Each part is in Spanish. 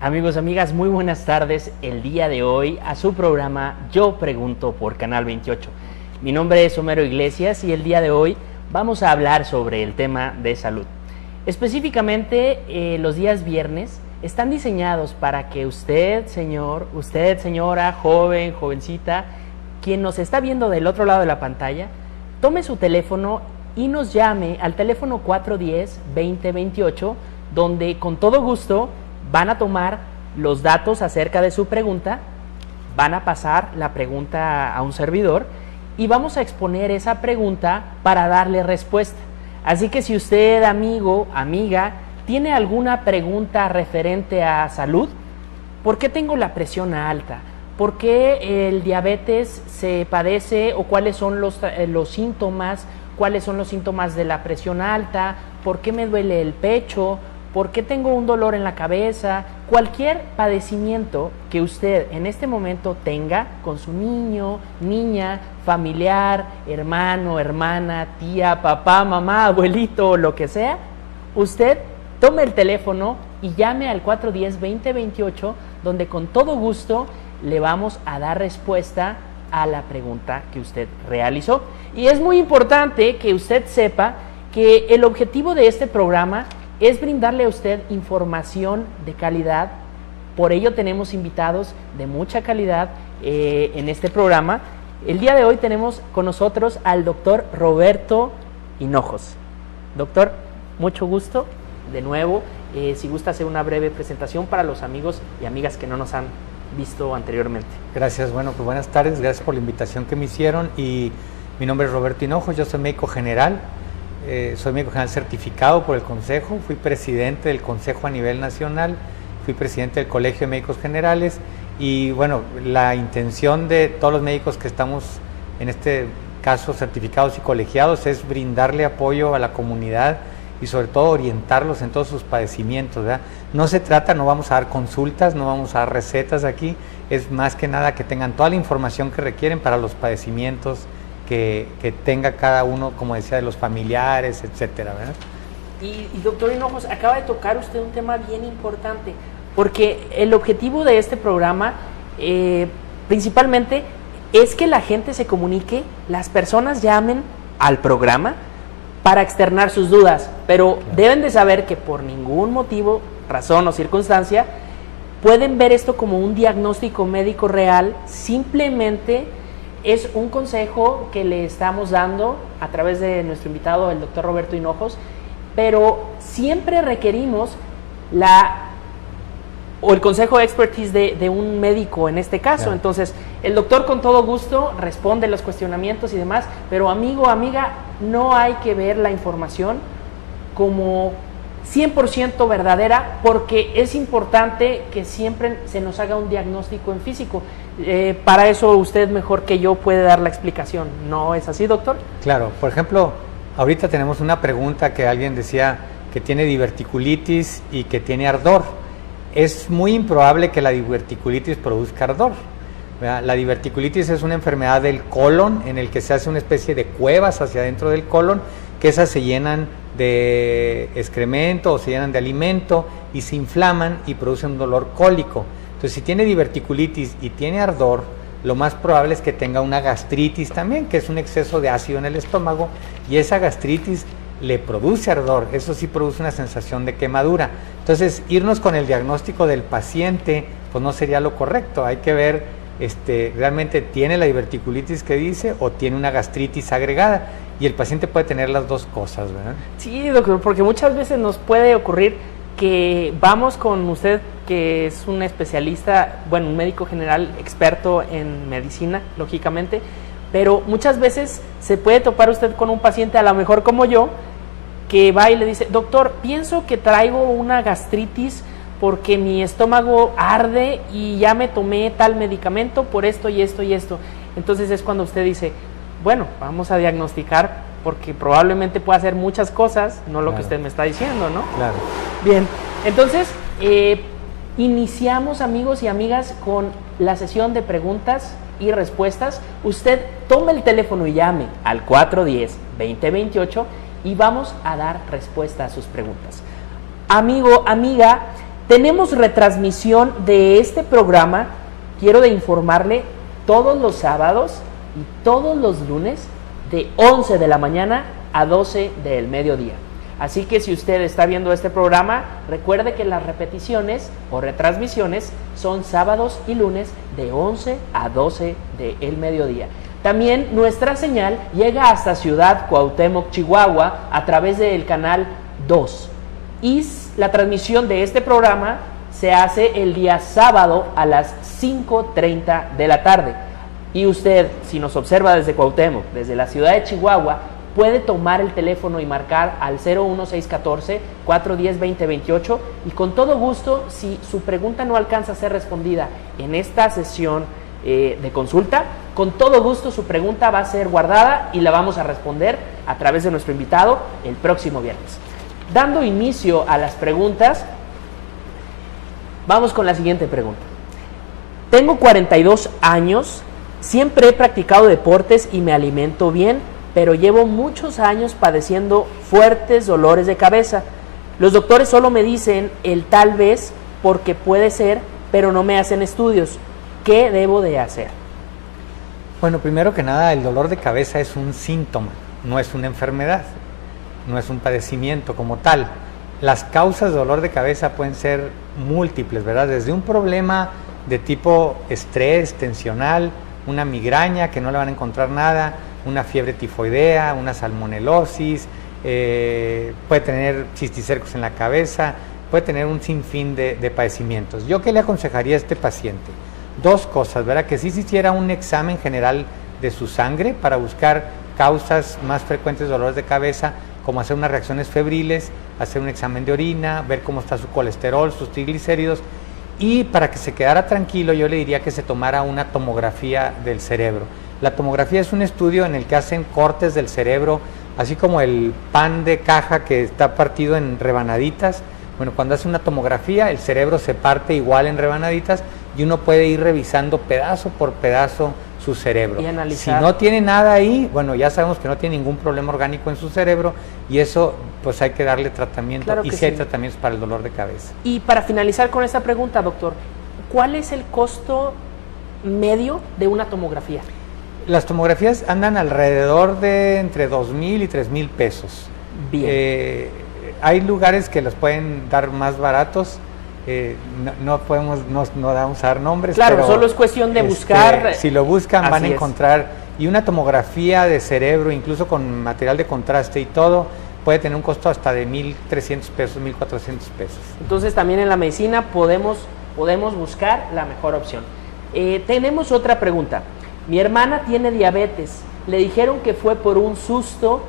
Amigos, amigas, muy buenas tardes el día de hoy a su programa Yo Pregunto por Canal 28. Mi nombre es Homero Iglesias y el día de hoy vamos a hablar sobre el tema de salud. Específicamente, los días viernes están diseñados para que usted, señor, usted, señora, joven, jovencita, quien nos está viendo del otro lado de la pantalla, tome su teléfono y nos llame al teléfono 410-2028, donde con todo gusto van a tomar los datos acerca de su pregunta, van a pasar la pregunta a un servidor y vamos a exponer esa pregunta para darle respuesta. Así que si usted, amigo, amiga, tiene alguna pregunta referente a salud, ¿por qué tengo la presión alta? ¿Por qué el diabetes se padece o cuáles son los síntomas? ¿Cuáles son los síntomas de la presión alta? ¿Por qué me duele el pecho? ¿Por qué tengo un dolor en la cabeza? Cualquier padecimiento que usted en este momento tenga con su niño, niña, familiar, hermano, hermana, tía, papá, mamá, abuelito, lo que sea, usted tome el teléfono y llame al 410-2028, donde con todo gusto le vamos a dar respuesta a la pregunta que usted realizó. Y es muy importante que usted sepa que el objetivo de este programa es brindarle a usted información de calidad. Por ello tenemos invitados de mucha calidad en este programa. El día de hoy tenemos con nosotros al doctor Roberto Hinojos. Doctor, mucho gusto de nuevo. Si gusta hacer una breve presentación para los amigos y amigas que no nos han visto anteriormente. Gracias, bueno, pues buenas tardes, gracias por la invitación que me hicieron y mi nombre es Roberto Hinojos, yo soy médico general. Soy médico general certificado por el Consejo, fui presidente del Consejo a nivel nacional, fui presidente del Colegio de Médicos Generales y bueno, la intención de todos los médicos que estamos en este caso certificados y colegiados es brindarle apoyo a la comunidad y sobre todo orientarlos en todos sus padecimientos, ¿verdad? No se trata, no vamos a dar consultas, no vamos a dar recetas aquí, es más que nada que tengan toda la información que requieren para los padecimientos que tenga cada uno, como decía, de los familiares, etcétera, ¿verdad? Y doctor Hinojos, acaba de tocar usted un tema bien importante, porque el objetivo de este programa principalmente es que la gente se comunique, las personas llamen al programa para externar sus dudas, pero claro, deben de saber que por ningún motivo, razón o circunstancia pueden ver esto como un diagnóstico médico real, simplemente es un consejo que le estamos dando a través de nuestro invitado, el doctor Roberto Hinojos, pero siempre requerimos el consejo de expertise de un médico en este caso. Claro. Entonces, el doctor con todo gusto responde los cuestionamientos y demás, pero amigo, amiga, no hay que ver la información como 100% verdadera, porque es importante que siempre se nos haga un diagnóstico en físico. Para eso usted mejor que yo puede dar la explicación. ¿No es así, doctor? Claro, por ejemplo, ahorita tenemos una pregunta que alguien decía que tiene diverticulitis y que tiene ardor. Es muy improbable que la diverticulitis produzca ardor, ¿verdad? La diverticulitis es una enfermedad del colon en el que se hace una especie de cuevas hacia adentro del colon, que esas se llenan de excremento o se llenan de alimento y se inflaman y producen un dolor cólico. Entonces, si tiene diverticulitis y tiene ardor, lo más probable es que tenga una gastritis también, que es un exceso de ácido en el estómago, y esa gastritis le produce ardor, eso sí produce una sensación de quemadura. Entonces, irnos con el diagnóstico del paciente, pues no sería lo correcto. Hay que ver, realmente tiene la diverticulitis que dice o tiene una gastritis agregada, y el paciente puede tener las dos cosas, ¿verdad? Sí, doctor, porque muchas veces nos puede ocurrir que vamos con usted, que es un especialista, bueno, un médico general experto en medicina, lógicamente, pero muchas veces se puede topar usted con un paciente, a lo mejor como yo, que va y le dice, doctor, pienso que traigo una gastritis porque mi estómago arde y ya me tomé tal medicamento por esto y esto y esto. Entonces es cuando usted dice, bueno, vamos a diagnosticar, porque probablemente pueda hacer muchas cosas, no lo que usted me está diciendo, ¿no? Claro. Bien, entonces iniciamos, amigos y amigas, con la sesión de preguntas y respuestas. Usted tome el teléfono y llame al 410-2028 y vamos a dar respuesta a sus preguntas. Amigo, amiga, Tenemos retransmisión de este programa, quiero de informarle, todos los sábados y todos los lunes de 11 de la mañana a 12 del mediodía. Así que si usted está viendo este programa, recuerde que las repeticiones o retransmisiones son sábados y lunes de 11 a 12 del mediodía. También nuestra señal llega hasta Ciudad Cuauhtémoc, Chihuahua, a través del canal 2. Y la transmisión de este programa se hace el día sábado a las 5:30 de la tarde. Y usted, si nos observa desde Cuauhtémoc, desde la ciudad de Chihuahua, puede tomar el teléfono y marcar al 01614-410-2028 y con todo gusto, si su pregunta no alcanza a ser respondida en esta sesión de consulta, con todo gusto su pregunta va a ser guardada y la vamos a responder a través de nuestro invitado el próximo viernes. Dando inicio a las preguntas, vamos con la siguiente pregunta. Tengo 42 años, siempre he practicado deportes y me alimento bien, pero llevo muchos años padeciendo fuertes dolores de cabeza. Los doctores solo me dicen el tal vez porque puede ser, pero no me hacen estudios. ¿Qué debo de hacer? Bueno, primero que nada, el dolor de cabeza es un síntoma, no es una enfermedad, no es un padecimiento como tal. Las causas de dolor de cabeza pueden ser múltiples, ¿verdad? Desde un problema de tipo estrés, tensional, una migraña que no le van a encontrar nada, una fiebre tifoidea, una salmonelosis, puede tener cisticercos en la cabeza, puede tener un sinfín de padecimientos. ¿Yo qué le aconsejaría a este paciente? Dos cosas, ¿verdad? Que sí se hiciera un examen general de su sangre para buscar causas más frecuentes de dolores de cabeza, como hacer unas reacciones febriles, hacer un examen de orina, ver cómo está su colesterol, sus triglicéridos, y para que se quedara tranquilo yo le diría que se tomara una tomografía del cerebro. La tomografía es un estudio en el que hacen cortes del cerebro, así como el pan de caja que está partido en rebanaditas. Bueno, cuando hace una tomografía el cerebro se parte igual en rebanaditas y uno puede ir revisando pedazo por pedazo su cerebro. Y analizar. Si no tiene nada ahí, bueno, ya sabemos que no tiene ningún problema orgánico en su cerebro y eso pues hay que darle tratamiento. Claro, y sí hay tratamientos para el dolor de cabeza. Y para finalizar con esta pregunta, doctor, ¿cuál es el costo medio de una tomografía? Las tomografías andan alrededor de entre 2,000 y 3,000 pesos. Bien. Hay lugares que los pueden dar más baratos, no vamos a dar nombres. Claro, pero solo es cuestión de buscar. Si lo buscan van a es. encontrar, y una tomografía de cerebro, incluso con material de contraste y todo, puede tener un costo hasta de 1,300 pesos, 1,400 pesos. Entonces también en la medicina podemos buscar la mejor opción. Tenemos otra pregunta. Mi hermana tiene diabetes, le dijeron que fue por un susto.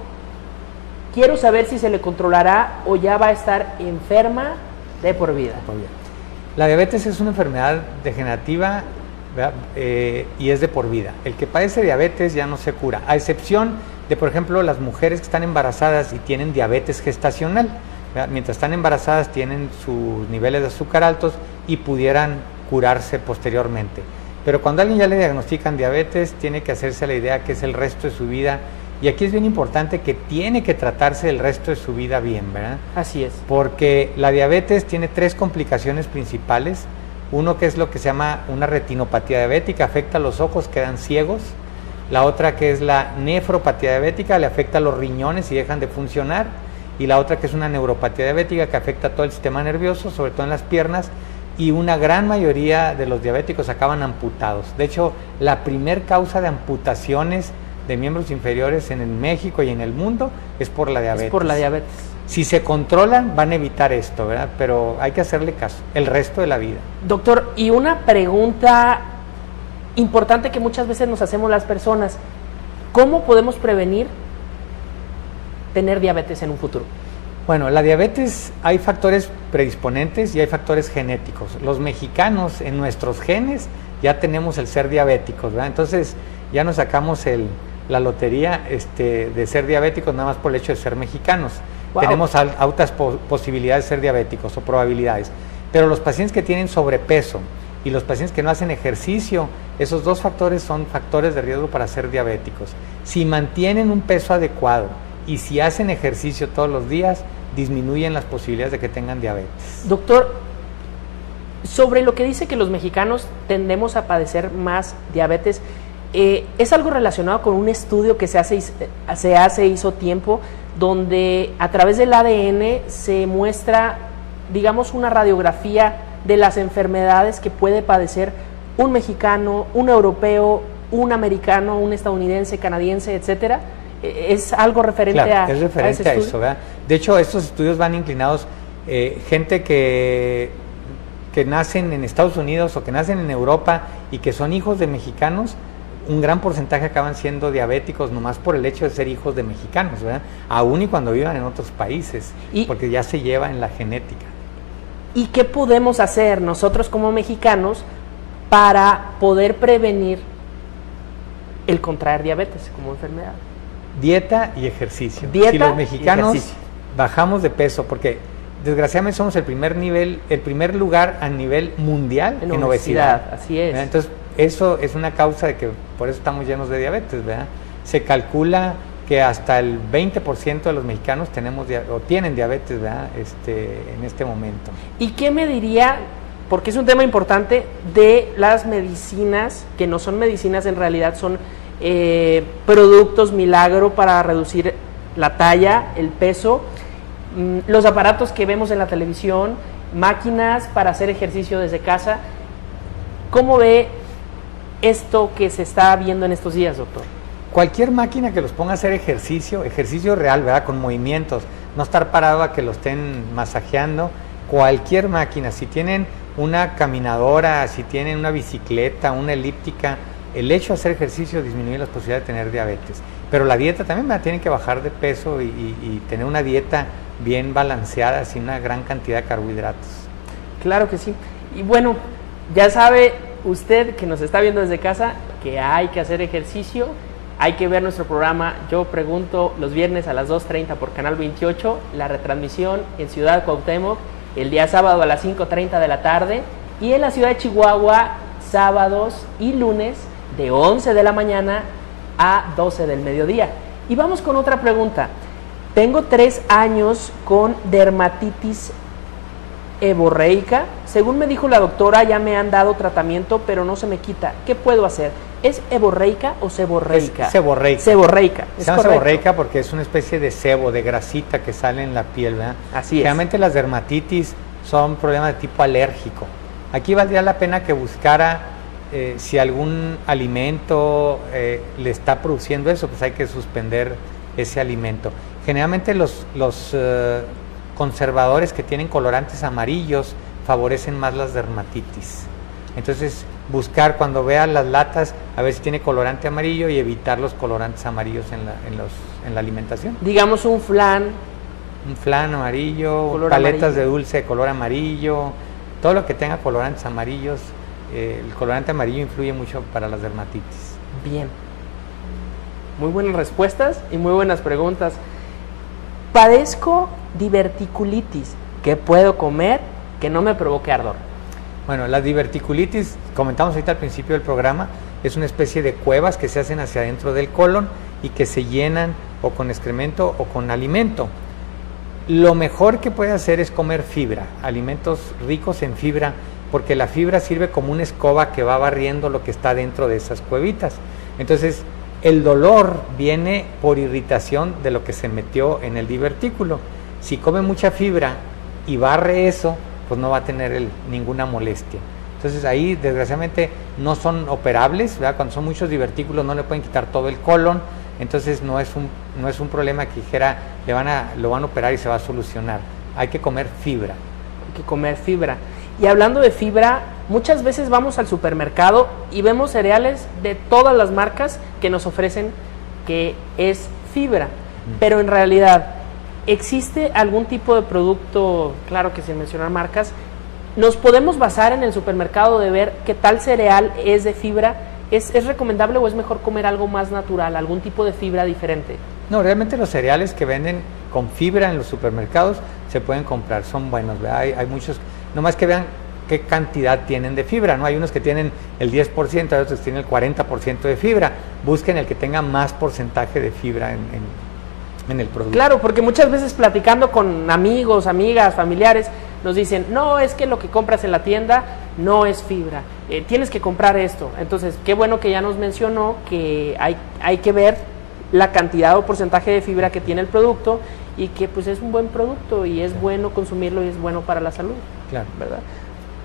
Quiero saber si se le controlará o ya va a estar enferma de por vida. La diabetes es una enfermedad degenerativa, y es de por vida. El que padece diabetes ya no se cura, a excepción de, por ejemplo, las mujeres que están embarazadas y tienen diabetes gestacional, ¿verdad? Mientras están embarazadas tienen sus niveles de azúcar altos y pudieran curarse posteriormente. Pero cuando a alguien ya le diagnostican diabetes, tiene que hacerse la idea que es el resto de su vida. Y aquí es bien importante que tiene que tratarse el resto de su vida bien, ¿verdad? Así es. Porque la diabetes tiene 3 complicaciones principales. Uno que es lo que se llama una retinopatía diabética, afecta a los ojos, quedan ciegos. La otra que es la nefropatía diabética, le afecta a los riñones y dejan de funcionar. Y la otra que es una neuropatía diabética que afecta a todo el sistema nervioso, sobre todo en las piernas. Y una gran mayoría de los diabéticos acaban amputados. De hecho, la primer causa de amputaciones de miembros inferiores en México y en el mundo es por la diabetes. Es por la diabetes. Si se controlan, van a evitar esto, ¿verdad? Pero hay que hacerle caso el resto de la vida. Doctor, y una pregunta importante que muchas veces nos hacemos las personas: ¿cómo podemos prevenir tener diabetes en un futuro? Bueno, la diabetes, hay factores predisponentes y hay factores genéticos. Los mexicanos, en nuestros genes, ya tenemos el ser diabéticos, ¿verdad? Entonces, ya nos sacamos la lotería de ser diabéticos nada más por el hecho de ser mexicanos. Wow. Tenemos altas posibilidades de ser diabéticos o probabilidades. Pero los pacientes que tienen sobrepeso y los pacientes que no hacen ejercicio, esos dos factores son factores de riesgo para ser diabéticos. Si mantienen un peso adecuado y si hacen ejercicio todos los días, disminuyen las posibilidades de que tengan diabetes. Doctor, Sobre lo que dice que los mexicanos tendemos a padecer más diabetes, es algo relacionado con un estudio que hizo tiempo, donde a través del ADN se muestra, digamos, una radiografía de las enfermedades que puede padecer un mexicano, un europeo, un americano, un estadounidense, canadiense, etcétera. ¿Es algo referente es referente a eso, ¿verdad? De hecho, estos estudios van inclinados, gente que nacen en Estados Unidos o que nacen en Europa y que son hijos de mexicanos, un gran porcentaje acaban siendo diabéticos nomás por el hecho de ser hijos de mexicanos, ¿verdad? Aún y cuando vivan en otros países, porque ya se lleva en la genética. ¿Y qué podemos hacer nosotros como mexicanos para poder prevenir el contraer diabetes como enfermedad? Dieta y ejercicio. Dieta si los mexicanos y ejercicio. Bajamos de peso, porque desgraciadamente somos el primer lugar a nivel mundial en obesidad. Así es. ¿Verdad? Entonces, eso es una causa de que por eso estamos llenos de diabetes, ¿verdad? Se calcula que hasta el 20% de los mexicanos tienen diabetes, ¿verdad? En este momento. ¿Y qué me diría, porque es un tema importante, de las medicinas, que no son medicinas, en realidad son productos milagro para reducir la talla, el peso, los aparatos que vemos en la televisión, máquinas para hacer ejercicio desde casa? ¿Cómo ve esto que se está viendo en estos días, doctor? Cualquier máquina que los ponga a hacer ejercicio real, ¿verdad? Con movimientos, no estar parado a que lo estén masajeando. Cualquier máquina, si tienen una caminadora, si tienen una bicicleta, una elíptica, el hecho de hacer ejercicio disminuye las posibilidades de tener diabetes. Pero la dieta también, ¿verdad? Tienen que bajar de peso y tener una dieta bien balanceada, sin una gran cantidad de carbohidratos. Claro que sí. Y bueno, ya sabe usted que nos está viendo desde casa que hay que hacer ejercicio. Hay que ver nuestro programa Yo Pregunto los viernes a las 2:30 por Canal 28, la retransmisión en Ciudad Cuauhtémoc el día sábado a las 5:30 de la tarde y en la ciudad de Chihuahua sábados y lunes de 11 de la mañana a 12 del mediodía. Y vamos con otra pregunta. Tengo 3 años con dermatitis seborreica. Según me dijo la doctora, ya me han dado tratamiento, pero no se me quita. ¿Qué puedo hacer? ¿Es seborreica o seborreica? Es seborreica. Seborreica. Se llama seborreica porque es una especie de sebo, de grasita que sale en la piel, ¿verdad? Así es. Generalmente las dermatitis son problemas de tipo alérgico. Aquí valdría la pena que buscara si algún alimento le está produciendo eso, pues hay que suspender ese alimento. Generalmente los conservadores que tienen colorantes amarillos favorecen más las dermatitis. Entonces, buscar cuando vea las latas, a ver si tiene colorante amarillo y evitar los colorantes amarillos en la alimentación. Digamos un flan. Un flan amarillo, color paletas amarillo. de dulce de color amarillo, todo lo que tenga colorantes amarillos. El colorante amarillo influye mucho para las dermatitis. Bien. Muy buenas respuestas y muy buenas preguntas. Padezco diverticulitis. ¿Qué puedo comer que no me provoque ardor? Bueno, la diverticulitis, comentamos ahorita al principio del programa, es una especie de cuevas que se hacen hacia adentro del colon y que se llenan o con excremento o con alimento. Lo mejor que puede hacer es comer fibra, alimentos ricos en fibra, porque la fibra sirve como una escoba que va barriendo lo que está dentro de esas cuevitas. Entonces, el dolor viene por irritación de lo que se metió en el divertículo. Si come mucha fibra y barre eso, pues no va a tener ninguna molestia. Entonces ahí desgraciadamente no son operables, ¿verdad? Cuando son muchos divertículos no le pueden quitar todo el colon, entonces no es un problema que dijera lo van a operar y se va a solucionar. Hay que comer fibra. Hay que comer fibra. Y hablando de fibra, muchas veces vamos al supermercado y vemos cereales de todas las marcas que nos ofrecen que es fibra, pero en realidad ¿existe algún tipo de producto, claro que sin mencionar marcas, nos podemos basar en el supermercado de ver qué tal cereal es de fibra? ¿Es recomendable o es mejor comer algo más natural, algún tipo de fibra diferente? No, realmente los cereales que venden con fibra en los supermercados se pueden comprar, son buenos, ¿verdad? Hay muchos, nomás que vean qué cantidad tienen de fibra, ¿no? Hay unos que tienen el 10%, hay otros que tienen el 40% de fibra. Busquen el que tenga más porcentaje de fibra en el producto. Claro, porque muchas veces platicando con amigos, amigas, familiares, nos dicen, no, es que lo que compras en la tienda no es fibra, tienes que comprar esto. Entonces, qué bueno que ya nos mencionó que hay que ver la cantidad o porcentaje de fibra que tiene el producto y que pues es un buen producto y es bueno consumirlo y es bueno para la salud. Claro. ¿Verdad?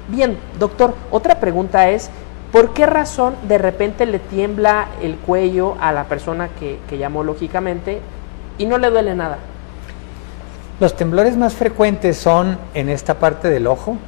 Bien, doctor, otra pregunta es, ¿por qué razón de repente le tiembla el cuello a la persona que llamó lógicamente y no le duele nada? Los temblores más frecuentes son en esta parte del ojo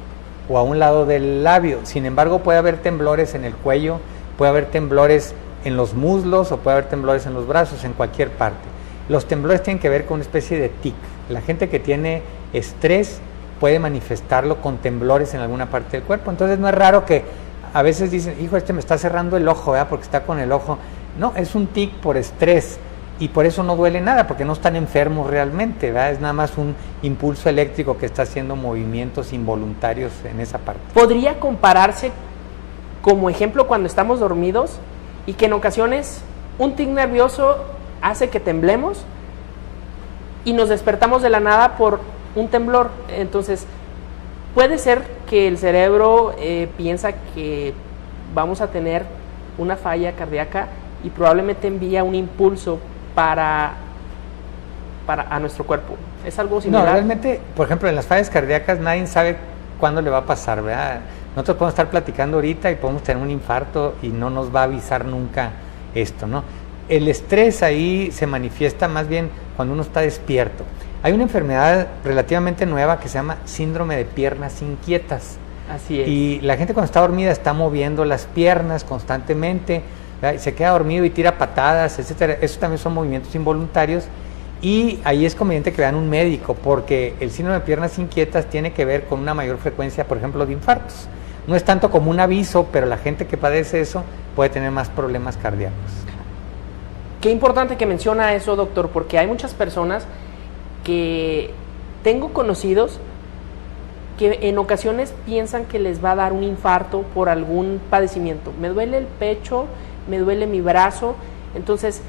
o a un lado del labio. Sin embargo, puede haber temblores en el cuello, puede haber temblores en los muslos o puede haber temblores en los brazos, en cualquier parte. Los temblores tienen que ver con una especie de tic. La gente que tiene estrés puede manifestarlo con temblores en alguna parte del cuerpo. Entonces no es raro que a veces dicen, hijo, me está cerrando el ojo, ¿verdad? Porque está con el ojo. No, es un tic por estrés y por eso no duele nada, porque no están enfermos realmente, ¿verdad? Es nada más un impulso eléctrico que está haciendo movimientos involuntarios en esa parte. ¿Podría compararse como ejemplo cuando estamos dormidos y que en ocasiones un tic nervioso hace que temblemos y nos despertamos de la nada por un temblor? Entonces, puede ser que el cerebro piensa que vamos a tener una falla cardíaca y probablemente envía un impulso para a nuestro cuerpo. ¿Es algo similar? No, realmente, por ejemplo, en las fallas cardíacas nadie sabe cuándo le va a pasar, ¿verdad? Nosotros podemos estar platicando ahorita y podemos tener un infarto y no nos va a avisar nunca esto, ¿no? El estrés ahí se manifiesta más bien cuando uno está despierto. Hay una enfermedad relativamente nueva que se llama síndrome de piernas inquietas. Así es. Y la gente cuando está dormida está moviendo las piernas constantemente, ¿verdad? Se queda dormido y tira patadas, etcétera. Esos también son movimientos involuntarios y ahí es conveniente que vean un médico porque el síndrome de piernas inquietas tiene que ver con una mayor frecuencia, por ejemplo, de infartos. No es tanto como un aviso, pero la gente que padece eso puede tener más problemas cardíacos. Qué importante que menciona eso, doctor, porque hay muchas personas que tengo conocidos que en ocasiones piensan que les va a dar un infarto por algún padecimiento. Me duele el pecho, me duele mi brazo. Entonces,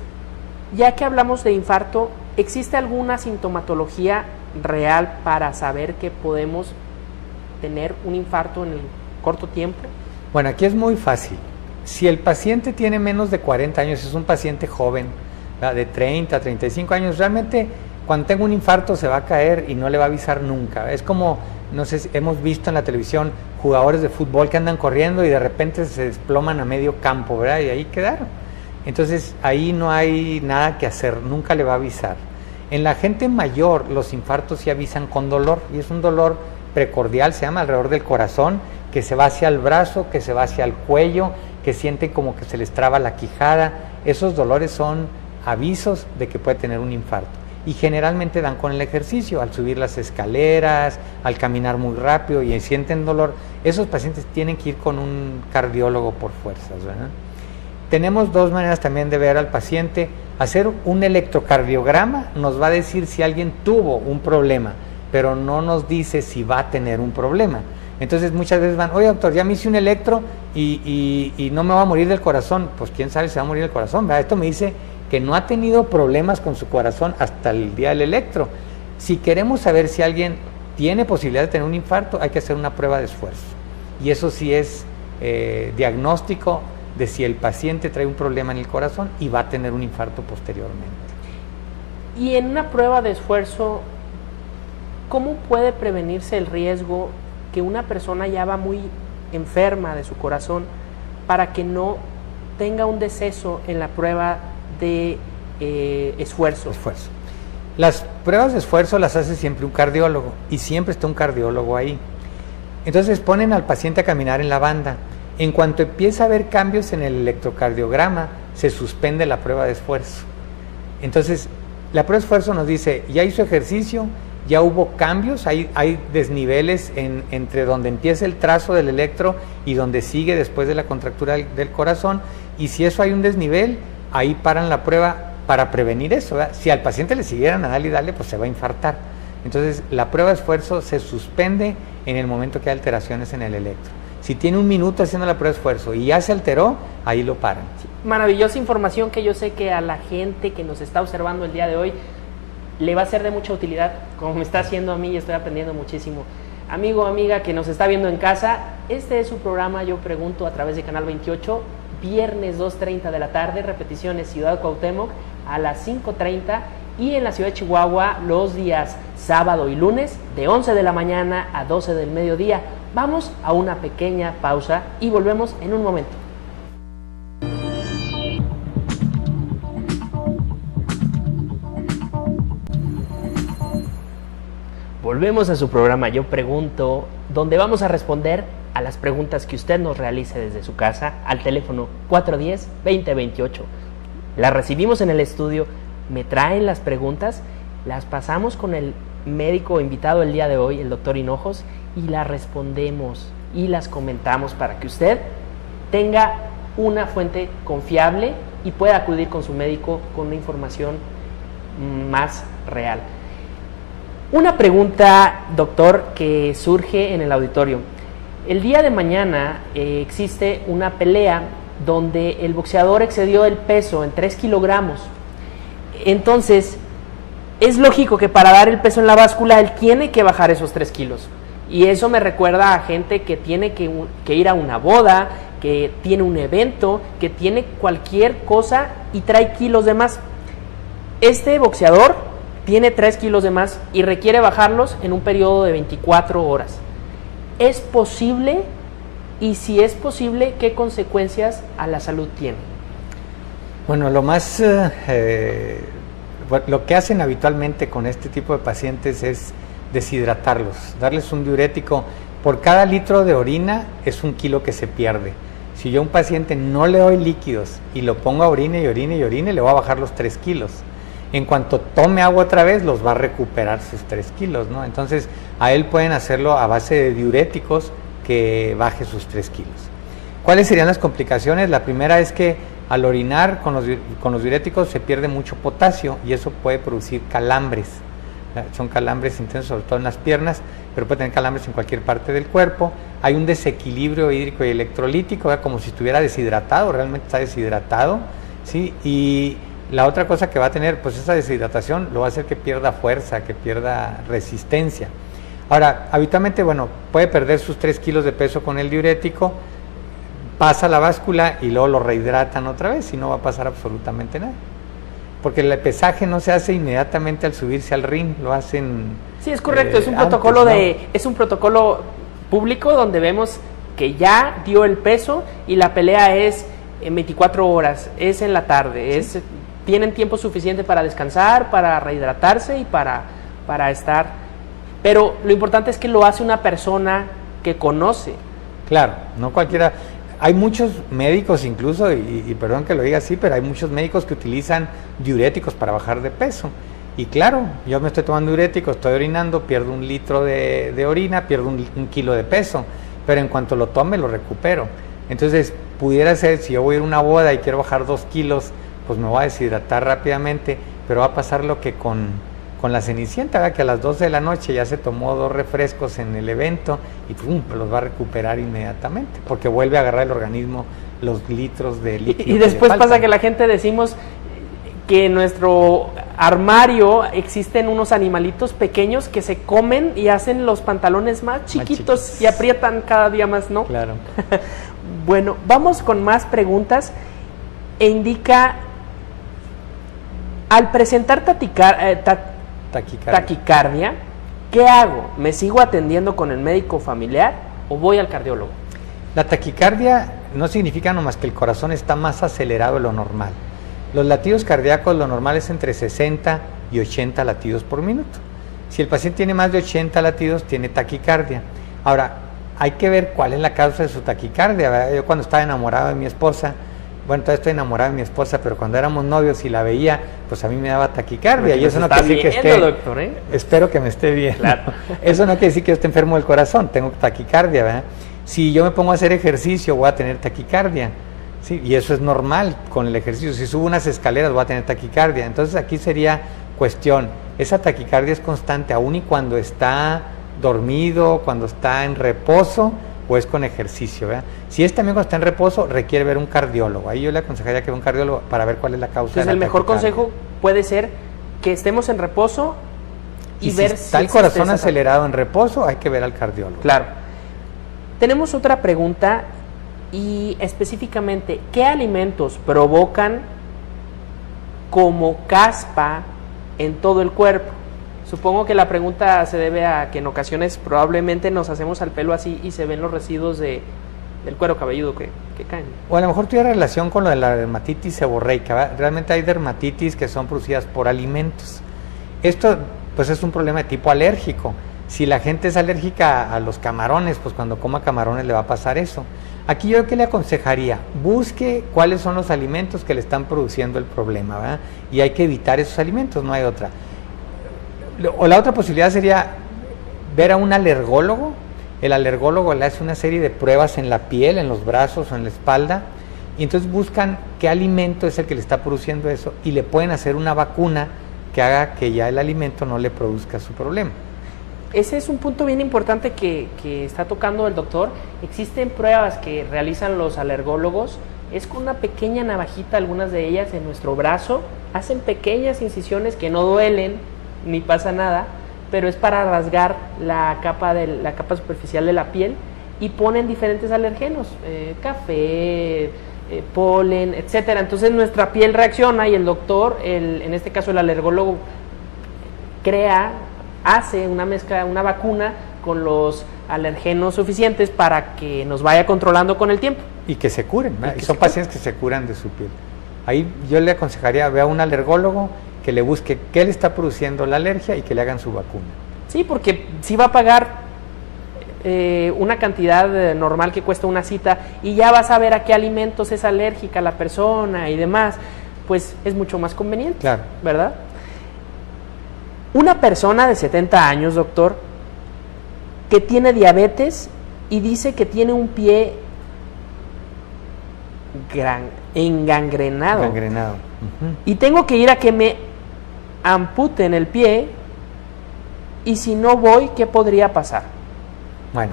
ya que hablamos de infarto, ¿existe alguna sintomatología real para saber que podemos tener un infarto en el corto tiempo? Bueno, aquí es muy fácil. Si el paciente tiene menos de 40 años, es un paciente joven, ¿verdad? De 30 a 35 años, realmente cuando tenga un infarto se va a caer y no le va a avisar nunca. Es como, no sé, hemos visto en la televisión jugadores de fútbol que andan corriendo y de repente se desploman a medio campo, ¿verdad? Y ahí quedaron. Entonces ahí no hay nada que hacer, nunca le va a avisar. En la gente mayor los infartos sí avisan con dolor y es un dolor precordial, se llama alrededor del corazón, que se va hacia el brazo, que se va hacia el cuello, que sienten como que se les traba la quijada. Esos dolores son avisos de que puede tener un infarto y generalmente dan con el ejercicio, al subir las escaleras, al caminar muy rápido y sienten dolor. Esos pacientes tienen que ir con un cardiólogo por fuerzas, ¿verdad? Tenemos dos maneras también de ver al paciente. Hacer un electrocardiograma nos va a decir si alguien tuvo un problema, pero no nos dice si va a tener un problema. Entonces muchas veces van, oye doctor, ya me hice un electro y no me va a morir del corazón. Pues quién sabe si va a morir del corazón, ¿verdad? Esto me dice que no ha tenido problemas con su corazón hasta el día del electro. Si queremos saber si alguien tiene posibilidad de tener un infarto, hay que hacer una prueba de esfuerzo. Y eso sí es diagnóstico de si el paciente trae un problema en el corazón y va a tener un infarto posteriormente. Y en una prueba de esfuerzo, ¿cómo puede prevenirse el riesgo que una persona ya va muy enferma de su corazón para que no tenga un deceso en la prueba de esfuerzo? Las pruebas de esfuerzo las hace siempre un cardiólogo y siempre está un cardiólogo ahí. Entonces ponen al paciente a caminar en la banda. En cuanto empieza a haber cambios en el electrocardiograma, se suspende la prueba de esfuerzo. Entonces, la prueba de esfuerzo nos dice, ya hizo ejercicio, ya hubo cambios, hay desniveles entre donde empieza el trazo del electro y donde sigue después de la contractura del corazón, y si eso hay un desnivel, ahí paran la prueba para prevenir eso, ¿verdad? Si al paciente le siguieran a darle y darle, pues se va a infartar. Entonces, la prueba de esfuerzo se suspende en el momento que hay alteraciones en el electro. Si tiene un minuto haciendo la prueba de esfuerzo y ya se alteró, ahí lo paran. Sí, maravillosa información que yo sé que a la gente que nos está observando el día de hoy le va a ser de mucha utilidad, como me está haciendo a mí y estoy aprendiendo muchísimo. amigo, amiga que nos está viendo en casa, este es su programa Yo Pregunto a través de Canal 28, viernes 2:30 de la tarde, repeticiones Ciudad Cuauhtémoc a las 5:30 y en la ciudad de Chihuahua los días sábado y lunes de 11 de la mañana a 12 del mediodía. Vamos a una pequeña pausa y volvemos en un momento. Volvemos a su programa Yo Pregunto, donde vamos a responder a las preguntas que usted nos realice desde su casa al teléfono 410-2028. Las recibimos en el estudio, me traen las preguntas, las pasamos con el médico invitado el día de hoy, el doctor Hinojos, y las respondemos y las comentamos para que usted tenga una fuente confiable y pueda acudir con su médico con una información más real. Una pregunta, doctor, que surge en el auditorio. El día de mañana existe una pelea donde el boxeador excedió el peso en 3 kilogramos. Entonces, es lógico que para dar el peso en la báscula él tiene que bajar esos 3 kilos. Y eso me recuerda a gente que tiene que ir a una boda, que tiene un evento, que tiene cualquier cosa y trae kilos de más. Este boxeador tiene 3 kilos de más y requiere bajarlos en un periodo de 24 horas. ¿Es posible? Y si es posible, ¿qué consecuencias a la salud tiene? Bueno, lo que hacen habitualmente con este tipo de pacientes es deshidratarlos, darles un diurético. Por cada litro de orina es 1 kilo que se pierde. Si yo a un paciente no le doy líquidos y lo pongo a orine y orine y orine, le voy a bajar los 3 kilos. En cuanto tome agua otra vez, los va a recuperar sus 3 kilos, ¿no? Entonces, a él pueden hacerlo a base de diuréticos que baje sus 3 kilos. ¿Cuáles serían las complicaciones? La primera es que al orinar con los diuréticos se pierde mucho potasio y eso puede producir calambres. Son calambres intensos, sobre todo en las piernas, pero puede tener calambres en cualquier parte del cuerpo. Hay un desequilibrio hídrico y electrolítico, como si estuviera deshidratado, realmente está deshidratado, ¿sí? Y la otra cosa que va a tener, pues esa deshidratación lo va a hacer que pierda fuerza, que pierda resistencia. Ahora, habitualmente, bueno, puede perder sus 3 kilos de peso con el diurético, pasa la báscula y luego lo rehidratan otra vez y no va a pasar absolutamente nada. Porque el pesaje no se hace inmediatamente al subirse al ring, lo hacen... Sí, es correcto, es un protocolo antes, ¿no? Es un protocolo público donde vemos que ya dio el peso y la pelea es en 24 horas, es en la tarde, ¿sí? Tienen tiempo suficiente para descansar, para rehidratarse y para estar... Pero lo importante es que lo hace una persona que conoce. Claro, no cualquiera... Hay muchos médicos incluso, y perdón que lo diga así, pero hay muchos médicos que utilizan diuréticos para bajar de peso. Y claro, yo me estoy tomando diuréticos, estoy orinando, pierdo 1 litro de orina, pierdo 1 kilo de peso, pero en cuanto lo tome lo recupero. Entonces, pudiera ser, si yo voy a ir a una boda y quiero bajar 2 kilos, pues me voy a deshidratar rápidamente, pero va a pasar lo que con la Cenicienta, ¿verdad? Que a las 12 de la noche ya se tomó 2 refrescos en el evento y ¡pum!, los va a recuperar inmediatamente, porque vuelve a agarrar el organismo los litros de líquido. Y después pasa que la gente decimos que en nuestro armario existen unos animalitos pequeños que se comen y hacen los pantalones más chiquitos y aprietan cada día más, ¿no? Claro. Bueno, vamos con más preguntas. Indica, al presentar taquicardia, ¿qué hago? ¿Me sigo atendiendo con el médico familiar o voy al cardiólogo? La taquicardia no significa nomás que el corazón está más acelerado de lo normal. Los latidos cardíacos, lo normal es entre 60 y 80 latidos por minuto. Si el paciente tiene más de 80 latidos, tiene taquicardia. Ahora, hay que ver cuál es la causa de su taquicardia, ¿verdad? Yo cuando estaba enamorado de mi esposa, bueno, todavía estoy enamorado de mi esposa, pero cuando éramos novios y la veía, pues a mí me daba taquicardia. Y eso no quiere decir que esté... doctor, ¿eh? Espero que me esté bien. Claro. Eso no quiere decir que yo esté enfermo del corazón, tengo taquicardia, ¿verdad? Si yo me pongo a hacer ejercicio, voy a tener taquicardia. Sí, y eso es normal con el ejercicio. Si subo unas escaleras, voy a tener taquicardia. Entonces aquí sería cuestión, esa taquicardia es constante aún y cuando está dormido, cuando está en reposo, o es con ejercicio, ¿verdad? Si es también cuando está en reposo, requiere ver un cardiólogo. Ahí yo le aconsejaría que vea un cardiólogo para ver cuál es la causa. Entonces, el mejor consejo puede ser que estemos en reposo Y ver si está el corazón acelerado en reposo, hay que ver al cardiólogo. Claro. Tenemos otra pregunta y específicamente, ¿qué alimentos provocan como caspa en todo el cuerpo? Supongo que la pregunta se debe a que en ocasiones probablemente nos hacemos al pelo así y se ven los residuos del cuero cabelludo que caen. O a lo mejor tiene relación con lo de la dermatitis seborreica, ¿verdad? Realmente hay dermatitis que son producidas por alimentos. Esto pues es un problema de tipo alérgico. Si la gente es alérgica a los camarones, pues cuando coma camarones le va a pasar eso. Aquí yo qué le aconsejaría, busque cuáles son los alimentos que le están produciendo el problema, ¿verdad? Y hay que evitar esos alimentos, no hay otra. O la otra posibilidad sería ver a un alergólogo. El alergólogo le hace una serie de pruebas en la piel, en los brazos o en la espalda, y entonces buscan qué alimento es el que le está produciendo eso y le pueden hacer una vacuna que haga que ya el alimento no le produzca su problema. Ese es un punto bien importante que está tocando el doctor. Existen pruebas que realizan los alergólogos, es con una pequeña navajita, algunas de ellas en nuestro brazo, hacen pequeñas incisiones que no duelen, ni pasa nada, pero es para rasgar la capa superficial de la piel y ponen diferentes alergenos, café, polen, etcétera. Entonces nuestra piel reacciona y el doctor, en este caso el alergólogo, hace una mezcla, una vacuna con los alergenos suficientes para que nos vaya controlando con el tiempo. Y que se curen, ¿verdad? Y son pacientes que se curan de su piel. Ahí yo le aconsejaría, vea a un alergólogo que le busque qué le está produciendo la alergia y que le hagan su vacuna. Sí, porque si va a pagar una cantidad normal que cuesta una cita y ya vas a ver a qué alimentos es alérgica la persona y demás, pues es mucho más conveniente, claro, ¿verdad? Una persona de 70 años, doctor, que tiene diabetes y dice que tiene un pie engangrenado. Y tengo que ir a que me amputen el pie, y si no voy, ¿qué podría pasar? Bueno,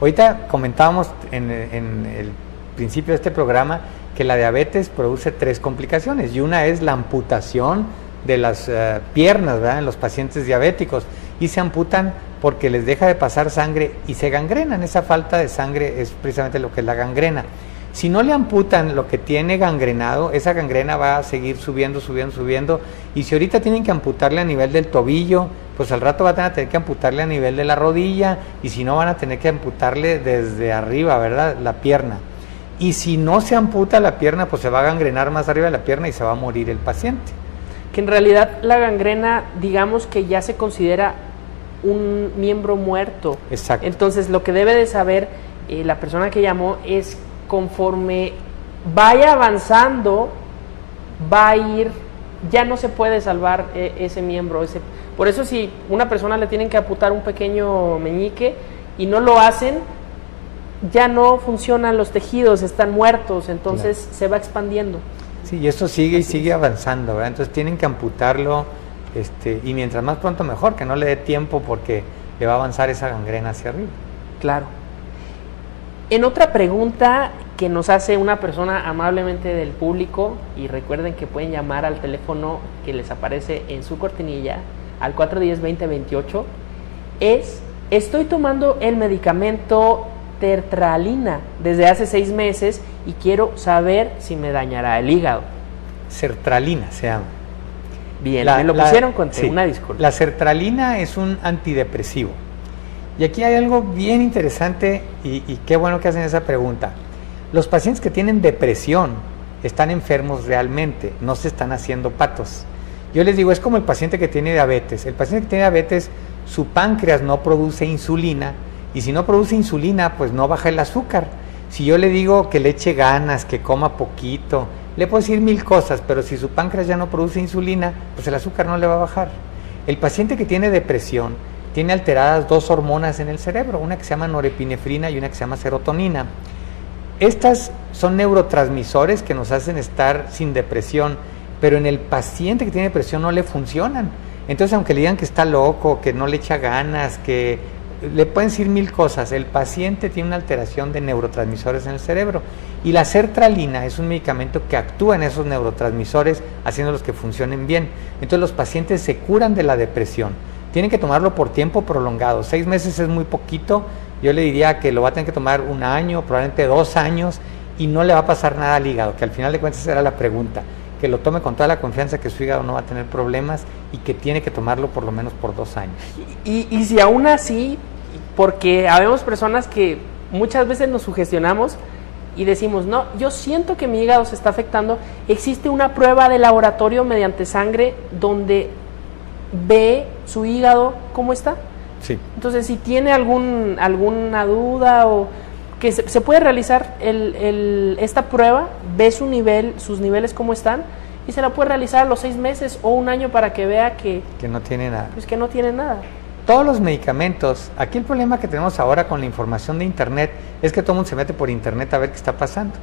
ahorita comentábamos en el principio de este programa que la diabetes produce 3 complicaciones, y una es la amputación de las piernas, ¿verdad?, en los pacientes diabéticos, y se amputan porque les deja de pasar sangre y se gangrenan. Esa falta de sangre es precisamente lo que es la gangrena. Si no le amputan lo que tiene gangrenado, esa gangrena va a seguir subiendo, y si ahorita tienen que amputarle a nivel del tobillo, pues al rato van a tener que amputarle a nivel de la rodilla, y si no van a tener que amputarle desde arriba, ¿verdad?, la pierna. Y si no se amputa la pierna, pues se va a gangrenar más arriba de la pierna y se va a morir el paciente. Que en realidad la gangrena, digamos que ya se considera un miembro muerto. Exacto. Entonces lo que debe de saber la persona que llamó es conforme vaya avanzando, va a ir, ya no se puede salvar ese miembro. Por eso si una persona le tienen que amputar un pequeño meñique y no lo hacen, ya no funcionan los tejidos, están muertos, entonces claro, se va expandiendo. Sí, y esto sigue y sigue avanzando, ¿verdad? Entonces tienen que amputarlo, y mientras más pronto mejor, que no le dé tiempo porque le va a avanzar esa gangrena hacia arriba. Claro. En otra pregunta que nos hace una persona amablemente del público, y recuerden que pueden llamar al teléfono que les aparece en su cortinilla, al 410-2028, es: estoy tomando el medicamento sertralina desde hace 6 meses y quiero saber si me dañará el hígado. Sertralina se llama. Bien, me lo pusieron con sí, una disculpa. La sertralina es un antidepresivo. Y aquí hay algo bien interesante, y qué bueno que hacen esa pregunta. Los pacientes que tienen depresión están enfermos realmente, no se están haciendo patos. Yo les digo, es como el paciente que tiene diabetes. El paciente que tiene diabetes, su páncreas no produce insulina, y si no produce insulina, pues no baja el azúcar. Si yo le digo que le eche ganas, que coma poquito, le puedo decir 1000 cosas, pero si su páncreas ya no produce insulina, pues el azúcar no le va a bajar. El paciente que tiene depresión tiene alteradas 2 hormonas en el cerebro, una que se llama norepinefrina y una que se llama serotonina. Estas son neurotransmisores que nos hacen estar sin depresión, pero en el paciente que tiene depresión no le funcionan. Entonces, aunque le digan que está loco, que no le echa ganas, que le pueden decir 1000 cosas, el paciente tiene una alteración de neurotransmisores en el cerebro, y la sertralina es un medicamento que actúa en esos neurotransmisores, haciéndolos que funcionen bien. Entonces los pacientes se curan de la depresión, tienen que tomarlo por tiempo prolongado. 6 meses es muy poquito, yo le diría que lo va a tener que tomar 1 año, probablemente 2 años, y no le va a pasar nada al hígado, que al final de cuentas era la pregunta, que lo tome con toda la confianza que su hígado no va a tener problemas y que tiene que tomarlo por lo menos por 2 años. Y si aún así, porque habemos personas que muchas veces nos sugestionamos y decimos, no, yo siento que mi hígado se está afectando, existe una prueba de laboratorio mediante sangre donde ve su hígado cómo está. Sí. Entonces, si tiene alguna duda o que se puede realizar esta prueba, ve su nivel, sus niveles cómo están, y se la puede realizar a los 6 meses o 1 año para que vea que no tiene nada. Pues que no tiene nada. Todos los medicamentos, aquí el problema que tenemos ahora con la información de internet es que todo el mundo se mete por internet a ver qué está pasando.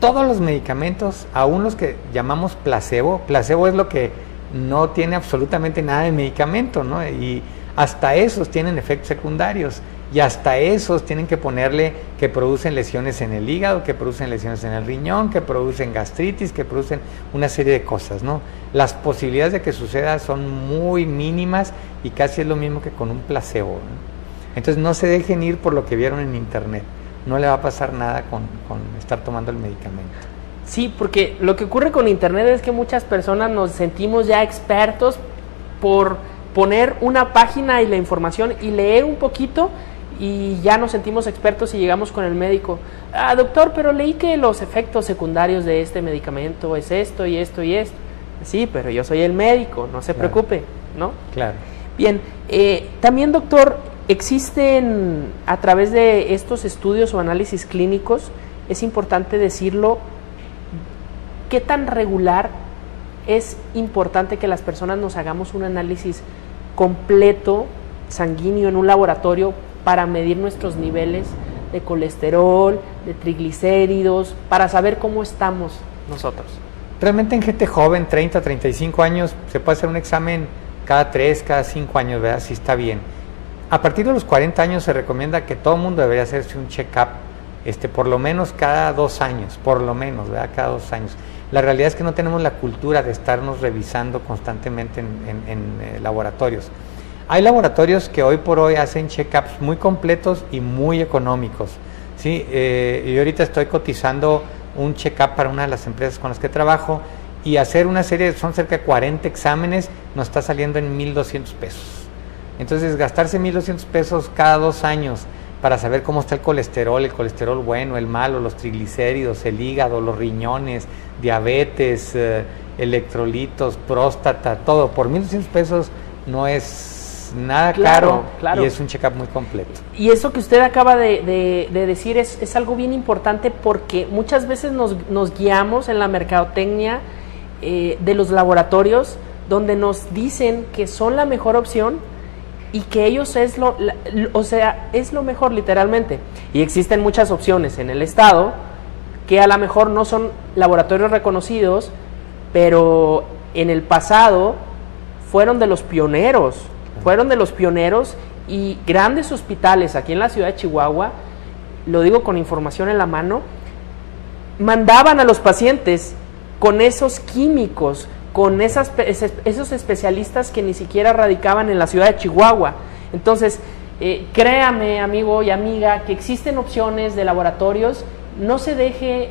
Todos los medicamentos, aún los que llamamos placebo es lo que no tiene absolutamente nada de medicamento, ¿no? Y hasta esos tienen efectos secundarios, y hasta esos tienen que ponerle que producen lesiones en el hígado, que producen lesiones en el riñón, que producen gastritis, que producen una serie de cosas, ¿no? Las posibilidades de que suceda son muy mínimas y casi es lo mismo que con un placebo, ¿no? Entonces no se dejen ir por lo que vieron en internet, no le va a pasar nada con estar tomando el medicamento. Sí, porque lo que ocurre con internet es que muchas personas nos sentimos ya expertos por poner una página y la información y leer un poquito, y ya nos sentimos expertos y llegamos con el médico. Doctor, pero leí que los efectos secundarios de este medicamento es esto y esto y esto. Sí, pero yo soy el médico, no se preocupe, ¿no? Claro. Bien, también, doctor, existen a través de estos estudios o análisis clínicos, es importante decirlo, ¿qué tan regular es importante que las personas nos hagamos un análisis completo, sanguíneo, en un laboratorio para medir nuestros niveles de colesterol, de triglicéridos, para saber cómo estamos nosotros? Realmente en gente joven, 30, 35 años, se puede hacer un examen cada 3, cada 5 años, ¿verdad? Si está bien. A partir de los 40 años se recomienda que todo el mundo debería hacerse un check-up, por lo menos cada 2 años, por lo menos, ¿verdad? Cada 2 años. La realidad es que no tenemos la cultura de estarnos revisando constantemente en laboratorios. Hay laboratorios que hoy por hoy hacen check-ups muy completos y muy económicos, ¿sí? Yo ahorita estoy cotizando un check-up para una de las empresas con las que trabajo, y hacer una serie, son cerca de 40 exámenes, nos está saliendo en 1,200 pesos. Entonces, gastarse 1,200 pesos cada 2 años para saber cómo está el colesterol bueno, el malo, los triglicéridos, el hígado, los riñones, diabetes, electrolitos, próstata, todo, por 1,200 pesos no es nada caro, y es un check-up muy completo. Y eso que usted acaba de decir es algo bien importante, porque muchas veces nos guiamos en la mercadotecnia de los laboratorios, donde nos dicen que son la mejor opción y que ellos es lo mejor, literalmente. Y existen muchas opciones en el estado que a lo mejor no son laboratorios reconocidos, pero en el pasado fueron de los pioneros, y grandes hospitales aquí en la ciudad de Chihuahua, lo digo con información en la mano, mandaban a los pacientes con esos químicos, con esos especialistas que ni siquiera radicaban en la ciudad de Chihuahua. Entonces, créame, amigo y amiga, que existen opciones de laboratorios. No se deje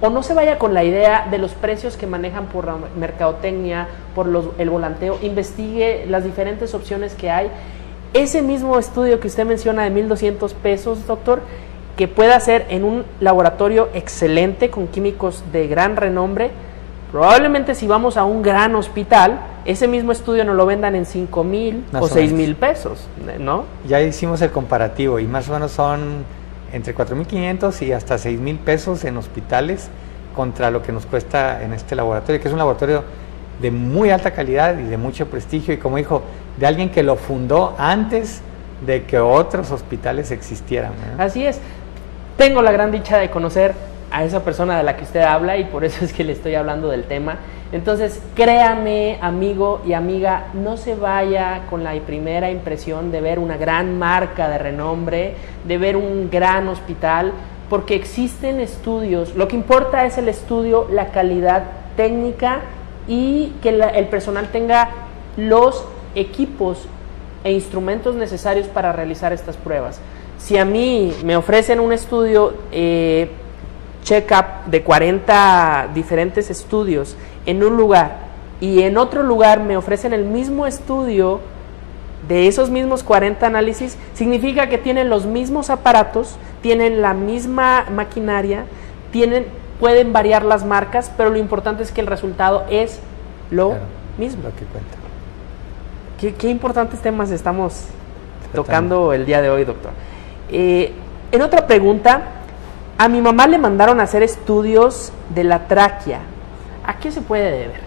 o no se vaya con la idea de los precios que manejan por la mercadotecnia, por el volanteo. Investigue las diferentes opciones que hay. Ese mismo estudio que usted menciona de 1,200 pesos, doctor, que pueda hacer en un laboratorio excelente con químicos de gran renombre, probablemente si vamos a un gran hospital, ese mismo estudio nos lo vendan en 5,000 o 6,000 pesos, ¿no? Ya hicimos el comparativo y más o menos son entre 4,500 y hasta 6,000 pesos en hospitales contra lo que nos cuesta en este laboratorio, que es un laboratorio de muy alta calidad y de mucho prestigio, y como dijo, de alguien que lo fundó antes de que otros hospitales existieran, ¿no? Así es. Tengo la gran dicha de conocer a esa persona de la que usted habla, y por eso es que le estoy hablando del tema. Entonces, créame, amigo y amiga, no se vaya con la primera impresión de ver una gran marca de renombre, de ver un gran hospital, porque existen estudios. Lo que importa es el estudio, la calidad técnica, y que el personal tenga los equipos e instrumentos necesarios para realizar estas pruebas. Si a mí me ofrecen un estudio check-up de 40 diferentes estudios en un lugar y en otro lugar me ofrecen el mismo estudio de esos mismos 40 análisis, significa que tienen los mismos aparatos, tienen la misma maquinaria, pueden variar las marcas, pero lo importante es que el resultado es lo mismo. Lo que cuenta. Qué importantes temas estamos tocando el día de hoy, doctor. En otra pregunta, a mi mamá le mandaron a hacer estudios de la tráquea. ¿A qué se puede deber?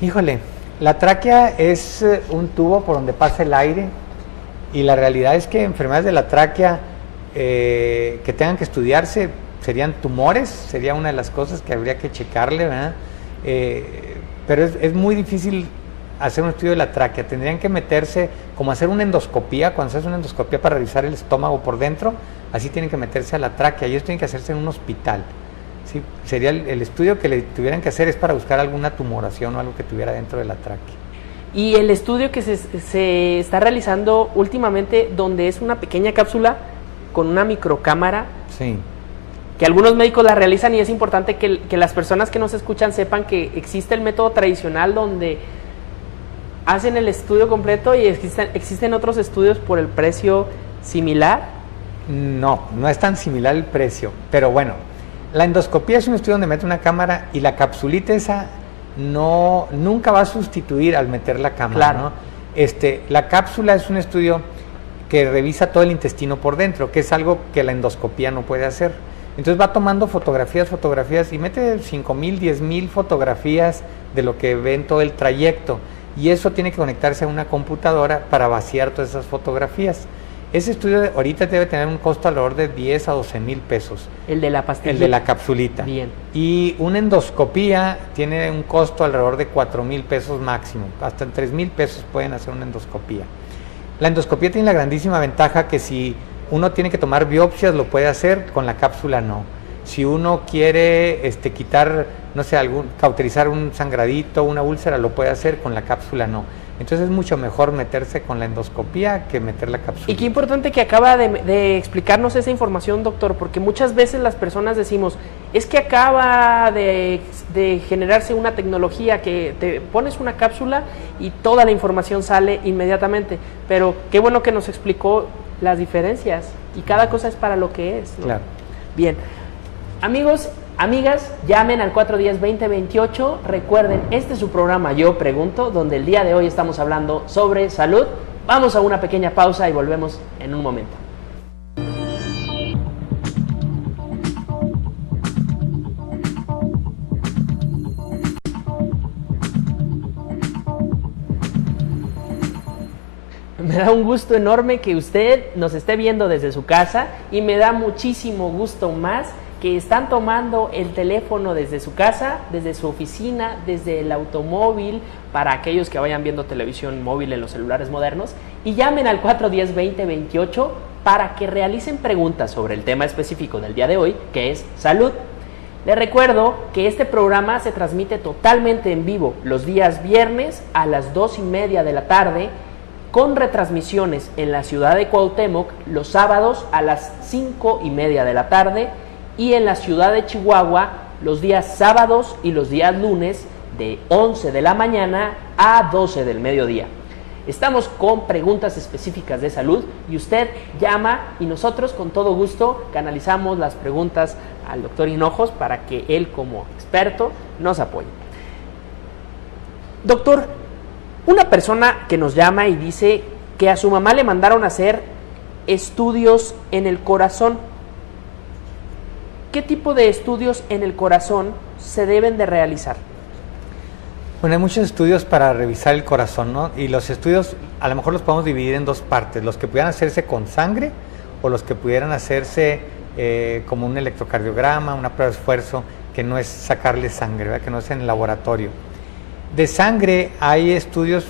Híjole, la tráquea es un tubo por donde pasa el aire y la realidad es que enfermedades de la tráquea que tengan que estudiarse serían tumores, sería una de las cosas que habría que checarle, ¿verdad? Pero es muy difícil hacer un estudio de la tráquea, tendrían que meterse, como hacer una endoscopía, cuando se hace una endoscopía para revisar el estómago por dentro, así tienen que meterse a la tráquea, y eso tienen que hacerse en un hospital. ¿Sí? Sería el estudio que le tuvieran que hacer es para buscar alguna tumoración o algo que tuviera dentro de la tráquea. Y el estudio que se está realizando últimamente, donde es una pequeña cápsula con una microcámara, sí, que algunos médicos la realizan, y es importante que las personas que nos escuchan sepan que existe el método tradicional donde hacen el estudio completo y existen otros estudios por el precio similar. No es tan similar el precio, pero bueno, la endoscopía es un estudio donde mete una cámara y la capsulita esa nunca va a sustituir al meter la cámara, claro, ¿no? La cápsula es un estudio que revisa todo el intestino por dentro, que es algo que la endoscopía no puede hacer. Entonces va tomando fotografías y mete 5,000, 10,000 fotografías de lo que ve en todo el trayecto. Y eso tiene que conectarse a una computadora para vaciar todas esas fotografías. Ese estudio ahorita debe tener un costo alrededor de 10 a 12 mil pesos. El de la pastilla. El de la capsulita. Bien. Y una endoscopía tiene un costo alrededor de 4,000 pesos máximo. Hasta en 3,000 pesos pueden hacer una endoscopía. La endoscopía tiene la grandísima ventaja que si uno tiene que tomar biopsias lo puede hacer, con la cápsula no. Si uno quiere quitar, no sé, cauterizar un sangradito, una úlcera, lo puede hacer, con la cápsula no. Entonces es mucho mejor meterse con la endoscopía que meter la cápsula. Y qué importante que acaba de explicarnos esa información, doctor, porque muchas veces las personas decimos, es que acaba de generarse una tecnología que te pones una cápsula y toda la información sale inmediatamente, pero qué bueno que nos explicó las diferencias y cada cosa es para lo que es, ¿no? Claro. Bien, amigos, amigas, llamen al 410-2028. Recuerden, este es su programa Yo Pregunto, donde el día de hoy estamos hablando sobre salud. Vamos a una pequeña pausa y volvemos en un momento. Me da un gusto enorme que usted nos esté viendo desde su casa y me da muchísimo gusto más que están tomando el teléfono desde su casa, desde su oficina, desde el automóvil, para aquellos que vayan viendo televisión móvil en los celulares modernos, y llamen al 410-2028 para que realicen preguntas sobre el tema específico del día de hoy, que es salud. Les recuerdo que este programa se transmite totalmente en vivo los días viernes a las 2:30 de la tarde, con retransmisiones en la ciudad de Cuauhtémoc los sábados a las 5:30 de la tarde, y en la ciudad de Chihuahua los días sábados y los días lunes de 11 de la mañana a 12 del mediodía. Estamos con preguntas específicas de salud y usted llama y nosotros con todo gusto canalizamos las preguntas al doctor Hinojos para que él, como experto, nos apoye. Doctor, una persona que nos llama y dice que a su mamá le mandaron a hacer estudios en el corazón. ¿Qué tipo de estudios en el corazón se deben de realizar? Bueno, hay muchos estudios para revisar el corazón, ¿no? Y los estudios a lo mejor los podemos dividir en dos partes, los que pudieran hacerse con sangre o los que pudieran hacerse como un electrocardiograma, una prueba de esfuerzo, que no es sacarle sangre, ¿verdad? Que no es en el laboratorio. De sangre hay estudios,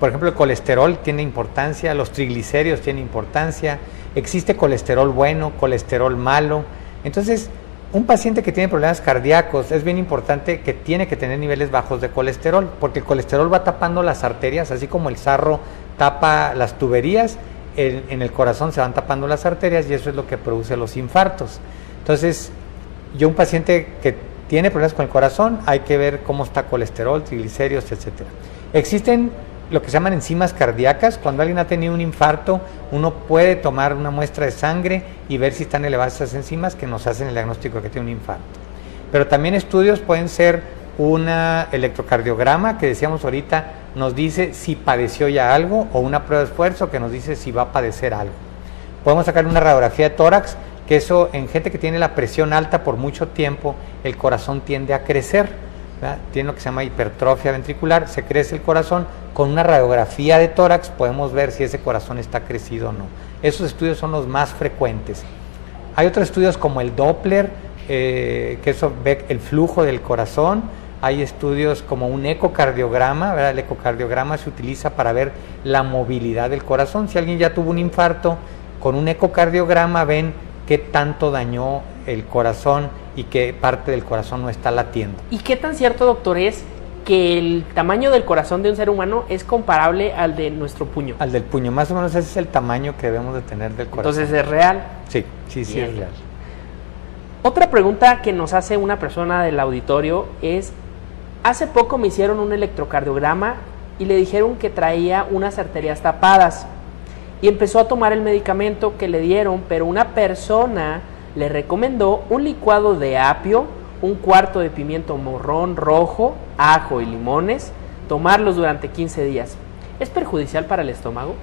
por ejemplo, el colesterol tiene importancia, los triglicéridos tienen importancia, existe colesterol bueno, colesterol malo. Entonces, Un paciente que tiene problemas cardíacos es bien importante que tiene que tener niveles bajos de colesterol, porque el colesterol va tapando las arterias, así como el sarro tapa las tuberías, en el corazón se van tapando las arterias y eso es lo que produce los infartos. Entonces, un paciente que tiene problemas con el corazón, hay que ver cómo está colesterol, triglicéridos, etcétera. Existen lo que se llaman enzimas cardíacas. Cuando alguien ha tenido un infarto, uno puede tomar una muestra de sangre y ver si están elevadas esas enzimas que nos hacen el diagnóstico de que tiene un infarto. Pero también estudios pueden ser un electrocardiograma, que decíamos ahorita, nos dice si padeció ya algo, o una prueba de esfuerzo que nos dice si va a padecer algo. Podemos sacar una radiografía de tórax, que eso en gente que tiene la presión alta por mucho tiempo, el corazón tiende a crecer, ¿verdad? Tiene lo que se llama hipertrofia ventricular, se crece el corazón. Con una radiografía de tórax podemos ver si ese corazón está crecido o no. Esos estudios son los más frecuentes. Hay otros estudios como el Doppler, que eso ve el flujo del corazón. Hay estudios como un ecocardiograma, ¿verdad? El ecocardiograma se utiliza para ver la movilidad del corazón. Si alguien ya tuvo un infarto, con un ecocardiograma ven qué tanto dañó el corazón y qué parte del corazón no está latiendo. ¿Y qué tan cierto, doctor, es que el tamaño del corazón de un ser humano es comparable al de nuestro puño? Al del puño, más o menos ese es el tamaño que debemos de tener del corazón. Entonces, ¿es real? Sí, es real. Otra pregunta que nos hace una persona del auditorio es: hace poco me hicieron un electrocardiograma y le dijeron que traía unas arterias tapadas y empezó a tomar el medicamento que le dieron, pero una persona le recomendó un licuado de apio, un cuarto de pimiento morrón rojo, ajo y limones, tomarlos durante 15 días. ¿Es perjudicial para el estómago?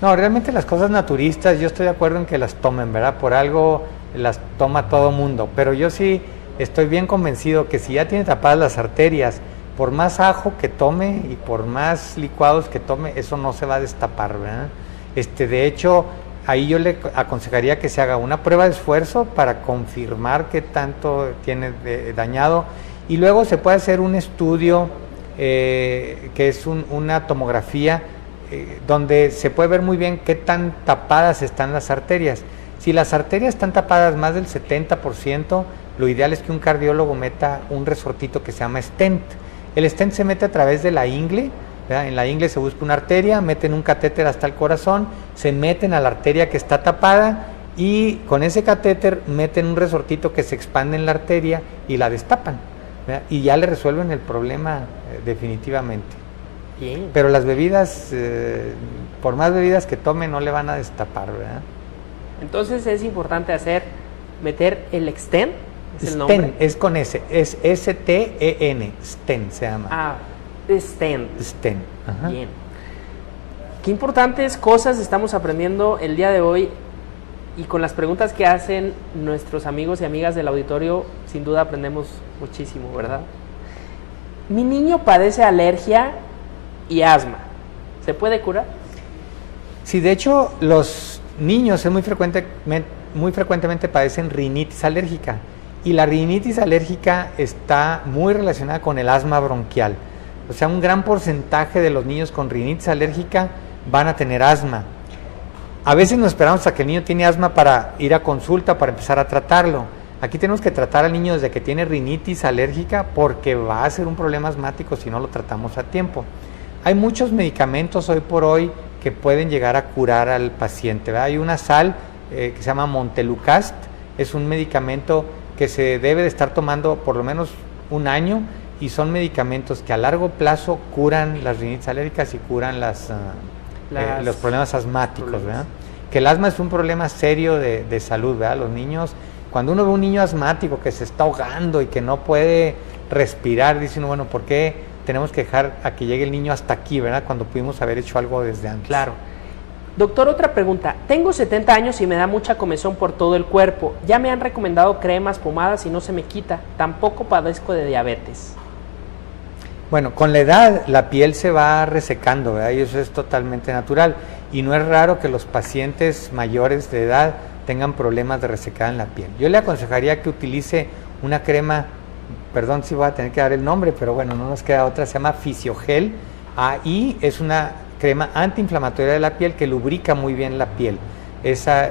No, realmente las cosas naturistas, yo estoy de acuerdo en que las tomen, ¿verdad? Por algo las toma todo mundo, pero yo sí estoy bien convencido que si ya tiene tapadas las arterias, por más ajo que tome y por más licuados que tome, eso no se va a destapar, ¿verdad? De hecho, ahí yo le aconsejaría que se haga una prueba de esfuerzo para confirmar qué tanto tiene dañado, y luego se puede hacer un estudio que es una tomografía donde se puede ver muy bien qué tan tapadas están las arterias. Si las arterias están tapadas más del 70%, lo ideal es que un cardiólogo meta un resortito que se llama stent. El stent se mete a través de la ingle, ¿verdad? En la ingle se busca una arteria, meten un catéter hasta el corazón, se meten a la arteria que está tapada y con ese catéter meten un resortito que se expande en la arteria y la destapan, ¿verdad? Y ya le resuelven el problema definitivamente. Bien. Pero las bebidas, por más bebidas que tome, no le van a destapar, ¿verdad? Entonces es importante meter el stent, ¿es el nombre? Stent, es con S, es S-T-E-N, stent se llama. Ah, stent. Stent, ajá. Bien. Qué importantes cosas estamos aprendiendo el día de hoy, y con las preguntas que hacen nuestros amigos y amigas del auditorio, sin duda aprendemos muchísimo, ¿verdad? Mi niño padece alergia y asma. ¿Se puede curar? Sí, de hecho, los niños muy frecuentemente padecen rinitis alérgica, y la rinitis alérgica está muy relacionada con el asma bronquial. O sea, un gran porcentaje de los niños con rinitis alérgica van a tener asma. A veces nos esperamos a que el niño tiene asma para ir a consulta, para empezar a tratarlo. Aquí tenemos que tratar al niño desde que tiene rinitis alérgica, porque va a ser un problema asmático si no lo tratamos a tiempo. Hay muchos medicamentos hoy por hoy que pueden llegar a curar al paciente, ¿verdad? Hay una sal que se llama Montelukast, es un medicamento que se debe de estar tomando por lo menos un año, y son medicamentos que a largo plazo curan las rinitis alérgicas y curan los problemas asmáticos, ¿verdad? Que el asma es un problema serio de salud, ¿verdad? Los niños, cuando uno ve un niño asmático que se está ahogando y que no puede respirar, dice uno, bueno, ¿por qué tenemos que dejar a que llegue el niño hasta aquí, ¿verdad? Cuando pudimos haber hecho algo desde antes. Claro. Doctor, otra pregunta. Tengo 70 años y me da mucha comezón por todo el cuerpo. Ya me han recomendado cremas, pomadas y no se me quita. Tampoco padezco de diabetes. Bueno, con la edad la piel se va resecando, ¿verdad? Y eso es totalmente natural. Y no es raro que los pacientes mayores de edad tengan problemas de resecada en la piel. Yo le aconsejaría que utilice una crema, perdón si voy a tener que dar el nombre, pero bueno, no nos queda otra, se llama Fisiogel. Y es una crema antiinflamatoria de la piel que lubrica muy bien la piel. Esa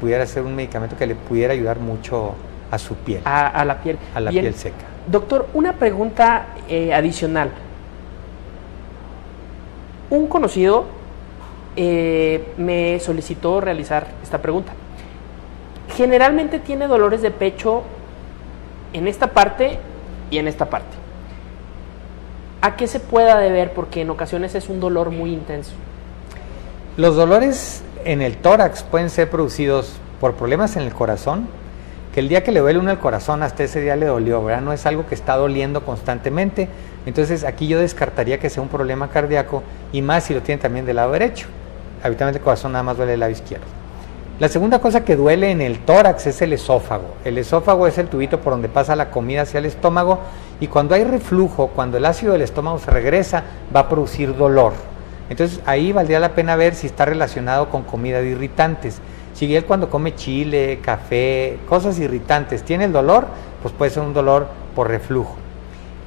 pudiera ser un medicamento que le pudiera ayudar mucho a su piel. A la piel. A la Bien. piel seca. Doctor, una pregunta adicional. Un conocido me solicitó realizar esta pregunta. Generalmente tiene dolores de pecho en esta parte y en esta parte. ¿A qué se pueda deber? Porque en ocasiones es un dolor muy intenso. Los dolores en el tórax pueden ser producidos por problemas en el corazón, que el día que le duele uno el corazón, hasta ese día le dolió, ¿verdad? No es algo que está doliendo constantemente. Entonces aquí yo descartaría que sea un problema cardíaco, y más si lo tiene también del lado derecho. Habitualmente el corazón nada más duele del lado izquierdo. La segunda cosa que duele en el tórax es el esófago. El esófago es el tubito por donde pasa la comida hacia el estómago, y cuando hay reflujo, cuando el ácido del estómago se regresa, va a producir dolor. Entonces ahí valdría la pena ver si está relacionado con comida de irritantes. Si él cuando come chile, café, cosas irritantes, tiene el dolor, pues puede ser un dolor por reflujo.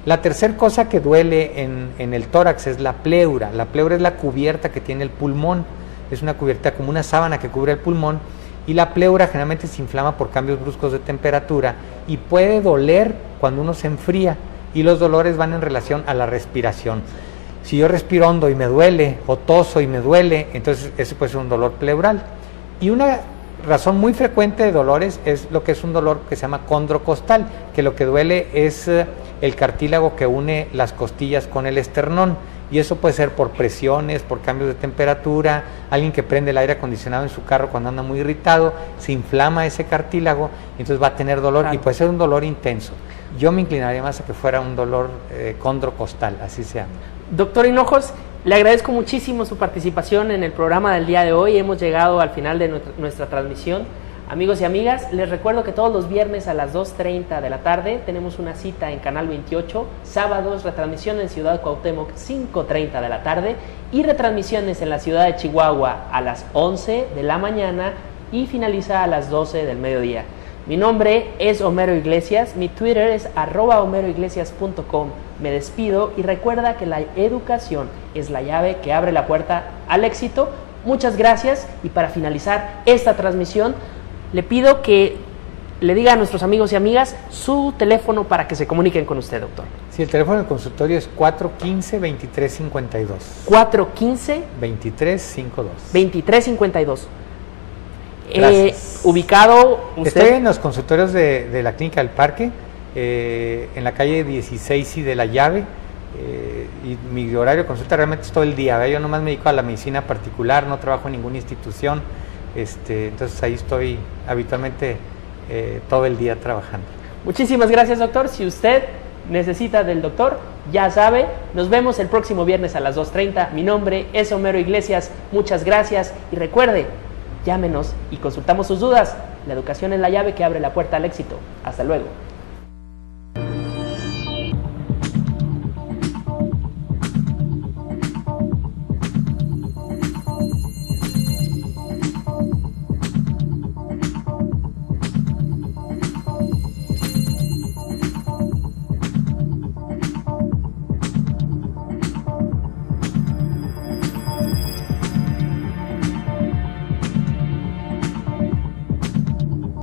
La tercera cosa que duele en el tórax es la pleura. La pleura es la cubierta que tiene el pulmón. Es una cubierta como una sábana que cubre el pulmón, y la pleura generalmente se inflama por cambios bruscos de temperatura y puede doler cuando uno se enfría, y los dolores van en relación a la respiración. Si yo respiro hondo y me duele, o toso y me duele, entonces ese puede ser un dolor pleural. Y una razón muy frecuente de dolores es lo que es un dolor que se llama condrocostal, que lo que duele es el cartílago que une las costillas con el esternón, y eso puede ser por presiones, por cambios de temperatura, alguien que prende el aire acondicionado en su carro cuando anda muy irritado, se inflama ese cartílago, entonces va a tener dolor, claro, y puede ser un dolor intenso. Yo me inclinaría más a que fuera un dolor condrocostal, así se llama. Doctor Hinojos, le agradezco muchísimo su participación en el programa del día de hoy. Hemos llegado al final de nuestra transmisión. Amigos y amigas, les recuerdo que todos los viernes a las 2:30 de la tarde tenemos una cita en Canal 28, sábados retransmisión en Ciudad Cuauhtémoc 5:30 de la tarde, y retransmisiones en la ciudad de Chihuahua a las 11 de la mañana y finaliza a las 12 del mediodía. Mi nombre es Homero Iglesias, mi Twitter es @homeroiglesias.com. Me despido y recuerda que la educación es la llave que abre la puerta al éxito. Muchas gracias, y para finalizar esta transmisión le pido que le diga a nuestros amigos y amigas su teléfono para que se comuniquen con usted, doctor. Sí, el teléfono del consultorio es 415-2352. 415-2352. 2352. Ubicado usted. Estoy en los consultorios de la Clínica del Parque, en la calle 16 y de la Llave, y mi horario de consulta realmente es todo el día, ¿verdad? Yo nomás me dedico a la medicina particular, no trabajo en ninguna institución, entonces ahí estoy habitualmente todo el día trabajando. Muchísimas gracias, doctor. Si usted necesita del doctor, ya sabe, nos vemos el próximo viernes a las 2:30. Mi nombre es Homero Iglesias, muchas gracias, y recuerde, llámenos y consultamos sus dudas. La educación es la llave que abre la puerta al éxito. Hasta luego.